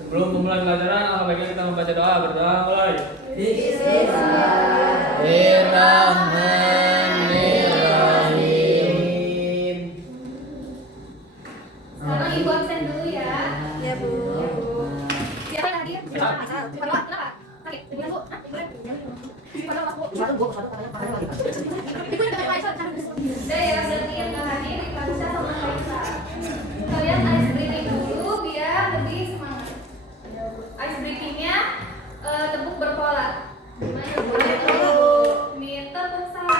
Sebelum pembulan pelajaran, alhamdulillah kita membaca doa. Berdoa mulai. Bismillahirrahmanirrahim. Sekarang ibu absen dulu ya. Ya Bu. Siapa yang hadir? Kenapa? Sakit? Liburan Bu? Hah? Liburan? Ibu yang Faisal. Udah ya, berarti yang gak hadir Faisal sama Faisal. Kalian ice breaking dulu biar lebih semangat. Ice breakingnya tepuk berpola. Gimana Bu? Nih, tepuk 1.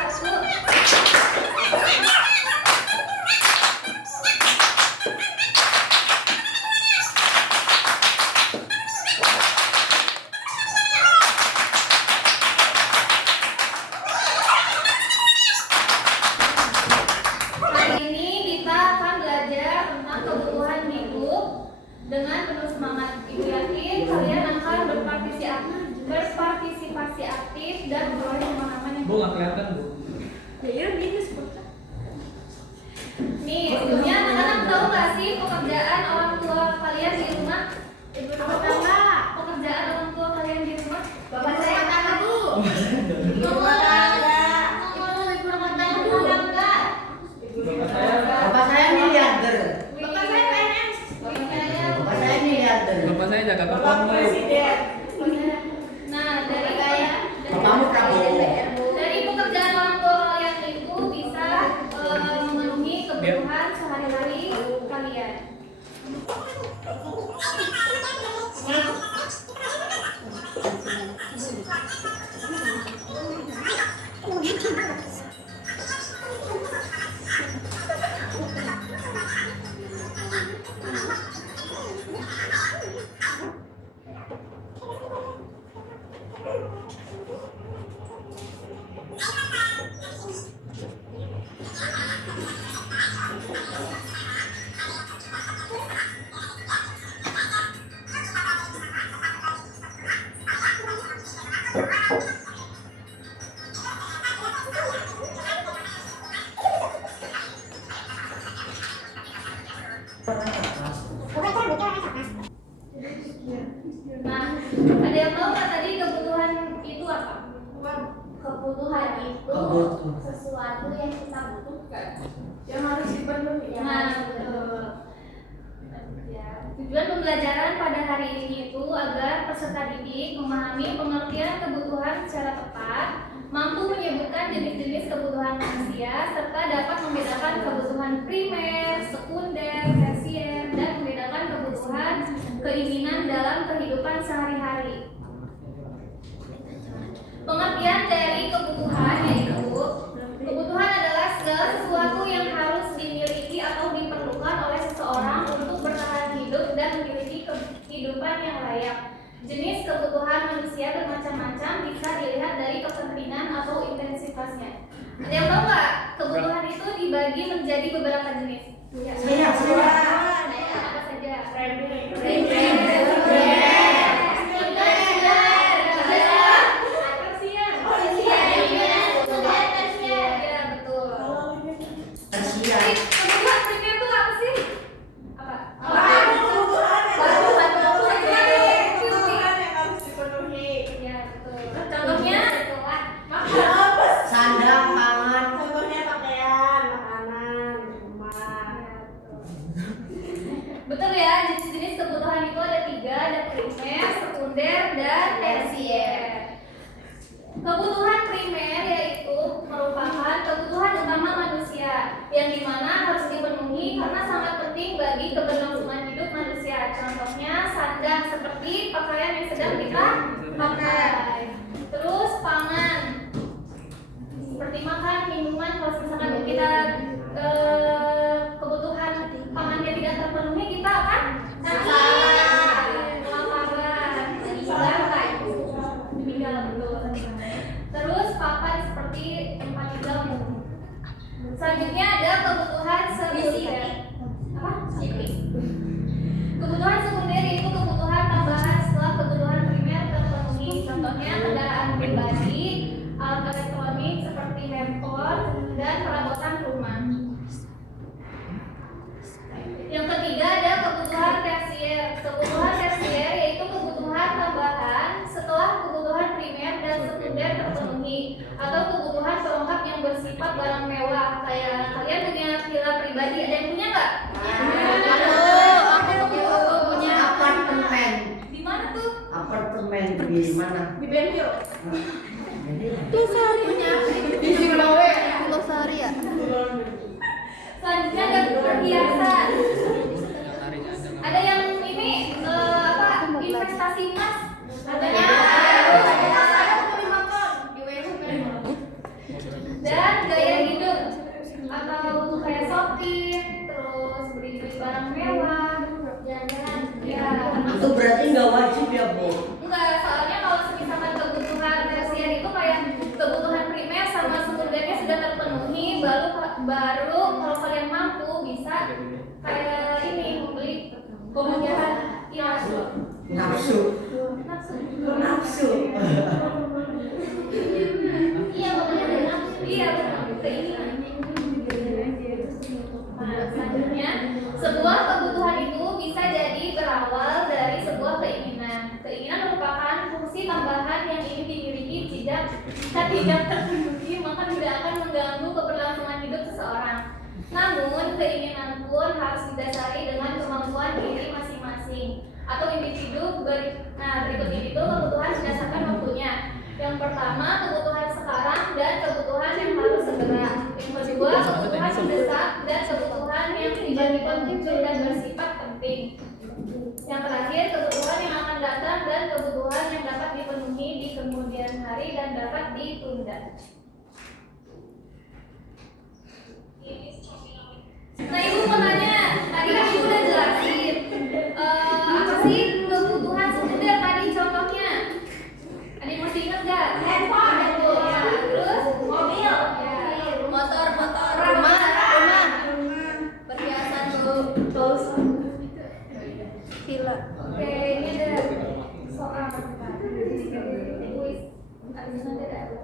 Hari ini kita akan belajar tentang kebutuhan hidup dengan penuh semangat. Ibu yakin kalian akan berpartisipasi aktif dan memperoleh pemahaman yang Bu nggak kelihatan Bu. Nih, sebelumnya anak-anak tahu nggak sih pekerjaan orang tua kalian di rumah? Ibu rumah tangga. Pekerjaan orang tua kalian di rumah? Bapak saya tangga Bu. Ibu rumah tangga. Ibu rumah tangga Bu. Bapak saya miliarder. Bapak saya PNS. Bapak saya miliarder. Bapak saya jaga kepala Bu. Nah, Bapakmu Prabowo. dari pekerjaan orang tua kalian itu bisa memenuhi kebutuhan sehari-hari kalian. Nah, ada yang tahu nggak tadi kebutuhan itu apa? Kebutuhan itu sesuatu yang kita butuhkan, yang harus dipenuhi. Nah, betul. Ya. Tujuan pembelajaran pada hari ini itu agar peserta didik memahami pengertian kebutuhan secara tepat, mampu menyebutkan jenis-jenis kebutuhan manusia, serta dapat membedakan kebutuhan primer, sekunder, tersier, dan membedakan kebutuhan keinginan dalam kehidupan sehari-hari. Pengertian dari kebutuhan yaitu kebutuhan adalah segala sesuatu yang harus dimiliki atau diperlukan oleh seseorang untuk bertahan hidup dan memiliki kehidupan yang layak. Jenis kebutuhan manusia bermacam-macam, bisa dilihat dari kepentingan atau intensitasnya. Ada yang tahu nggak? Kebutuhan itu dibagi menjadi beberapa jenis. Ya. Apa saja? Kebutuhan primer itu apa sih? Apa? Ya, betul. Contohnya? Sandang, pangan. Betul ya, jenis-jenis kebutuhan itu ada 3, ada primer, sekunder, dan tersier. Kebutuhan primer yaitu merupakan kebutuhan utama manusia yang dimana harus dipenuhi karena sangat penting bagi keberlangsungan hidup manusia. Contohnya sandang, seperti pakaian yang sedang kita pakai. Terus pangan, seperti makan, minuman. Kalau misalkan kita kebutuhan pangannya tidak terpenuhi, kita akan kelaparan, meninggal betul. Terus papan, seperti tempat tinggal. Selanjutnya ada kebutuhan sekunder. Apa? Kebutuhan sekunder itu kebutuhan tambahan setelah kebutuhan primer terpenuhi. Contohnya kendaraan pribadi, alat elektronik seperti handphone, dan perabotan rumah. apartemen di mana? Di Benhil. Di Silawe. Losari ya? Selanjutnya ada perhiasan. Ada yang ini investasi emas. Adanya dan gaya hidup atau kayak shopping, terus beli barang mewah, jalan-jalan. Ya. Itu berarti nggak wajib ya, Bu? Enggak, soalnya kalau misalkan kebutuhan tersier itu kayak kebutuhan primer sama sekundernya sudah terpenuhi, baru kalau kalian mampu bisa kayak ini beli kebutuhan Nafsu. Iya, pokoknya ada nafsu. Iya, benar. Keinginan. Nah, selanjutnya, sebuah kebutuhan itu bisa jadi berawal dari sebuah keinginan. Keinginan merupakan fungsi tambahan yang ingin dimiliki tidak terpenuhi, maka tidak akan mengganggu keberlangsungan hidup seseorang. Namun, keinginan pun harus didasari dengan kemampuan diri masing-masing atau individu. Berikut ini itu kebutuhan berdasarkan waktunya. Yang pertama, kebutuhan sekarang dan kebutuhan yang harus segera. Yang kedua, kebutuhan mendesak dan kebutuhan yang tiba-tiba muncul dan bersifat penting. Yang terakhir, kebutuhan yang akan datang dan kebutuhan yang dapat dipenuhi di kemudian hari dan dapat ditunda. Nah, Ibu mau nanya, tadi kan Ibu udah jelasin apa sih kebutuhan sekunder tadi contohnya? Ada yang masih ingat nggak? Handphone, ya. Terus mobil, ya. Motor, Rumah. perhiasan Terus, villa. oke, ini ada soal kuis. Abis nanti ada.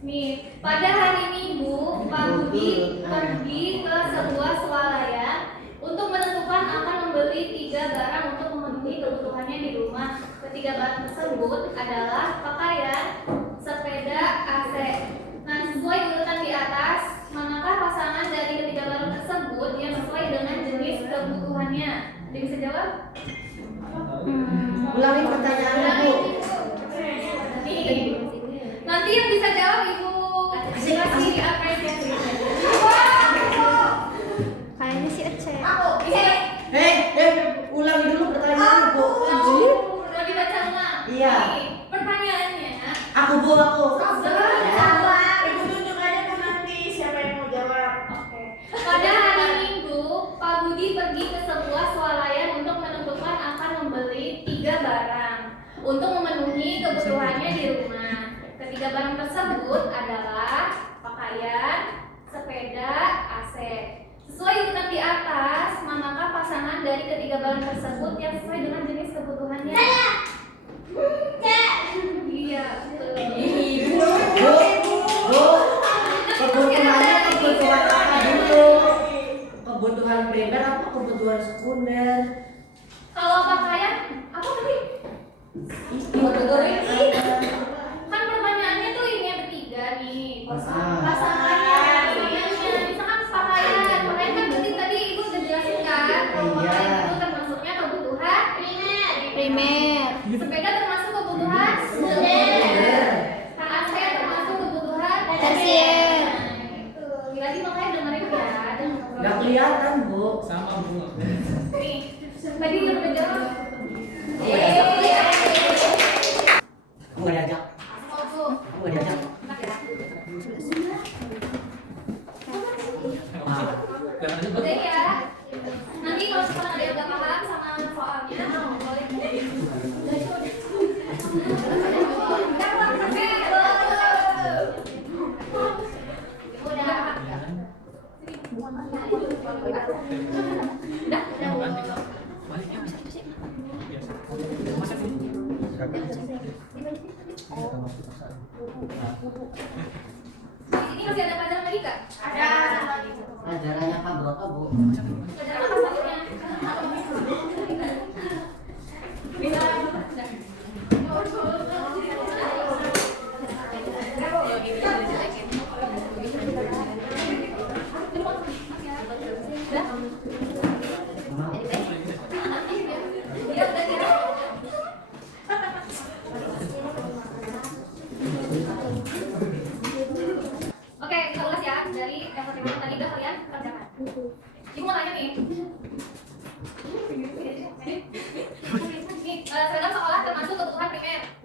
Nih, pada hari Minggu, Pak Budi pergi ke sebuah swalayan untuk menentukan akan membeli 3 barang untuk memenuhi kebutuhannya di rumah. Ketiga barang tersebut adalah pakaian, sepeda, AC. Nah, sesuai urutan di atas, manakah pasangan dari ketiga barang tersebut yang sesuai dengan jenis kebutuhannya? Ada yang bisa jawab? Ulangi pertanyaannya, Bu. Nih, nanti yang bisa jawab Ibu kasih apresiasi. Kayaknya si Ece. Ulangi dulu pertanyaannya, Bu. Udah dibaca ulang. Iya. Nih, pertanyaannya. Aku. Ibu tunjuk aja tuh nanti siapa yang mau jawab. Oke. Pada hari Minggu, Pak Budi pergi ke sebuah swalayan untuk menentukan akan membeli 3 barang untuk memenuhi kebutuhannya di rumah. Ketiga barang tersebut adalah pakaian, sepeda, AC. Sesuai urutan di atas, manakah pasangan dari ketiga barang tersebut yang sesuai dengan jenis kebutuhannya? Iya, betul. Bu. Kebutuhannya kebutuhan apa dulu? Kebutuhan primer apa kebutuhan sekunder? Kalau pakaian, apa tadi? Kan pertanyaannya tuh ini ada 3 nih. Pasangannya, misalkan pakaian kan penting tadi Ibu udah jelasin kan. Kalau pakaian itu termasuknya kebutuhan primer. Sepeda termasuk kebutuhan sekunder. AC termasuk kebutuhan Tersier. Nah, itu. Lagi makanya dengerin ya. Nggak kelihatan, Bu. Sama bunga. Nih, tadi udah jawab. Aku nggak diajak. Udah ya. Nanti kalau sekarang ada yang nggak paham sama soalnya, boleh. Ini masih ada pelajaran lagi kak? Ada. Pelajarannya apa berapa, Bu? Pelajaran apa satunya? Bisa. Udah.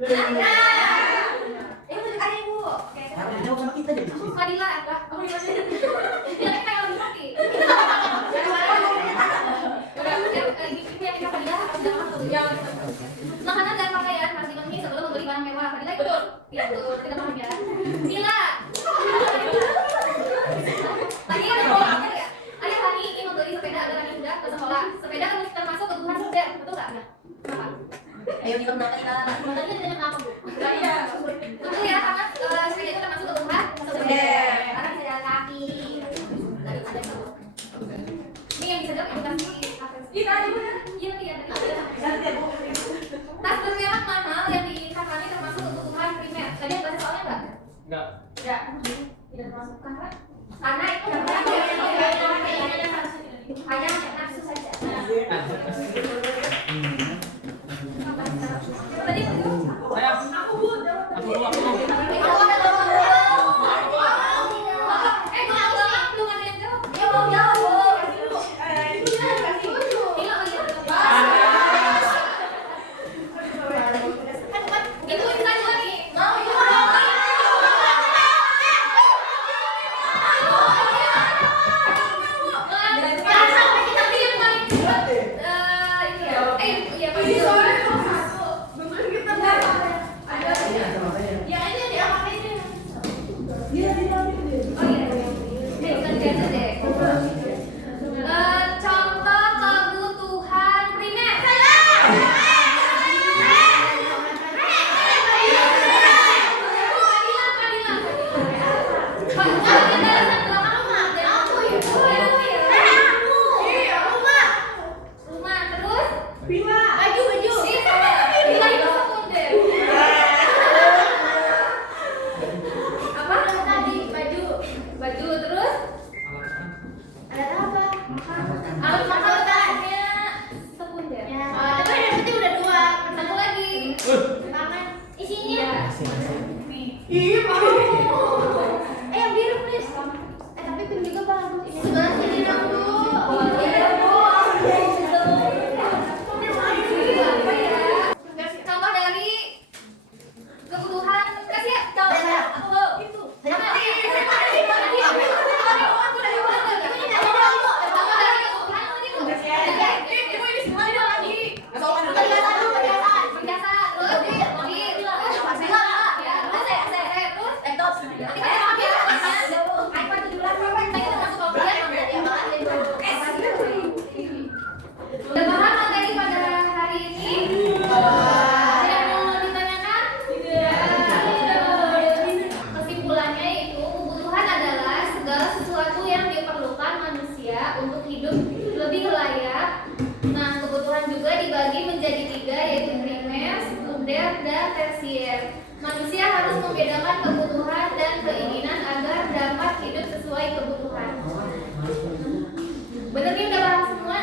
Ibu ada ibu. Harus jauh sama kita deh. Fadila, aku di mana? Dia kayak lebih sakit. Makanan dan pakaian harus dipenuhi sebelum membeli barang mewah. Fadila ikut. Iya betul, tidak paham ya. Mila. Tadi ada orang ya? Ayah Hani ingin membeli sepeda agar Hani mudah ke sekolah. Sepeda termasuk kebutuhan sekunder, betul nggak? Kenapa? Ayo kita menang kita. Tadi ditanya kenapa bu? Iya. Betul ya, karena sepeda itu termasuk kebutuhan sekunder. Karena bisa jalan kaki. Dari ada satu. Ini yang bisa jawab ibu kasih. Iya tadi benar. Iya tadi ya. Nanti aku. Tas bermerek mahal yang diinginkan Hani termasuk kebutuhan primer. Tadi yang bahasa soalnya nggak? Enggak. Tidak. Tidak termasuk karena itu hanya nafsu saja. Tadi Saya. Aku. belum ada yang jawab. Ya mau jawab. Itu bisa juga nih. Mau contoh kebutuhan primer. Rumah terus baju. Bila itu sekunder. Apa tadi? Baju terus ada apa? Alat makannya sekunder. Tapi ada berarti udah dua. Satu lagi. Tangan isinya. Iya mau. Yang biru please. Tapi pink juga bagus. Sebelah sini dong bu. Contoh dari kebutuhan kasih ya. Aku itu. Udah paham materi pada hari ini? Ada yang mau ditanyakan? Kesimpulannya itu kebutuhan adalah segala sesuatu yang diperlukan manusia untuk hidup lebih layak. Nah, kebutuhan juga dibagi menjadi 3 yaitu primer, sekunder, dan tersier. Manusia harus membedakan kebutuhan dan keinginan agar dapat hidup sesuai kebutuhan. Bener nih udah paham semua?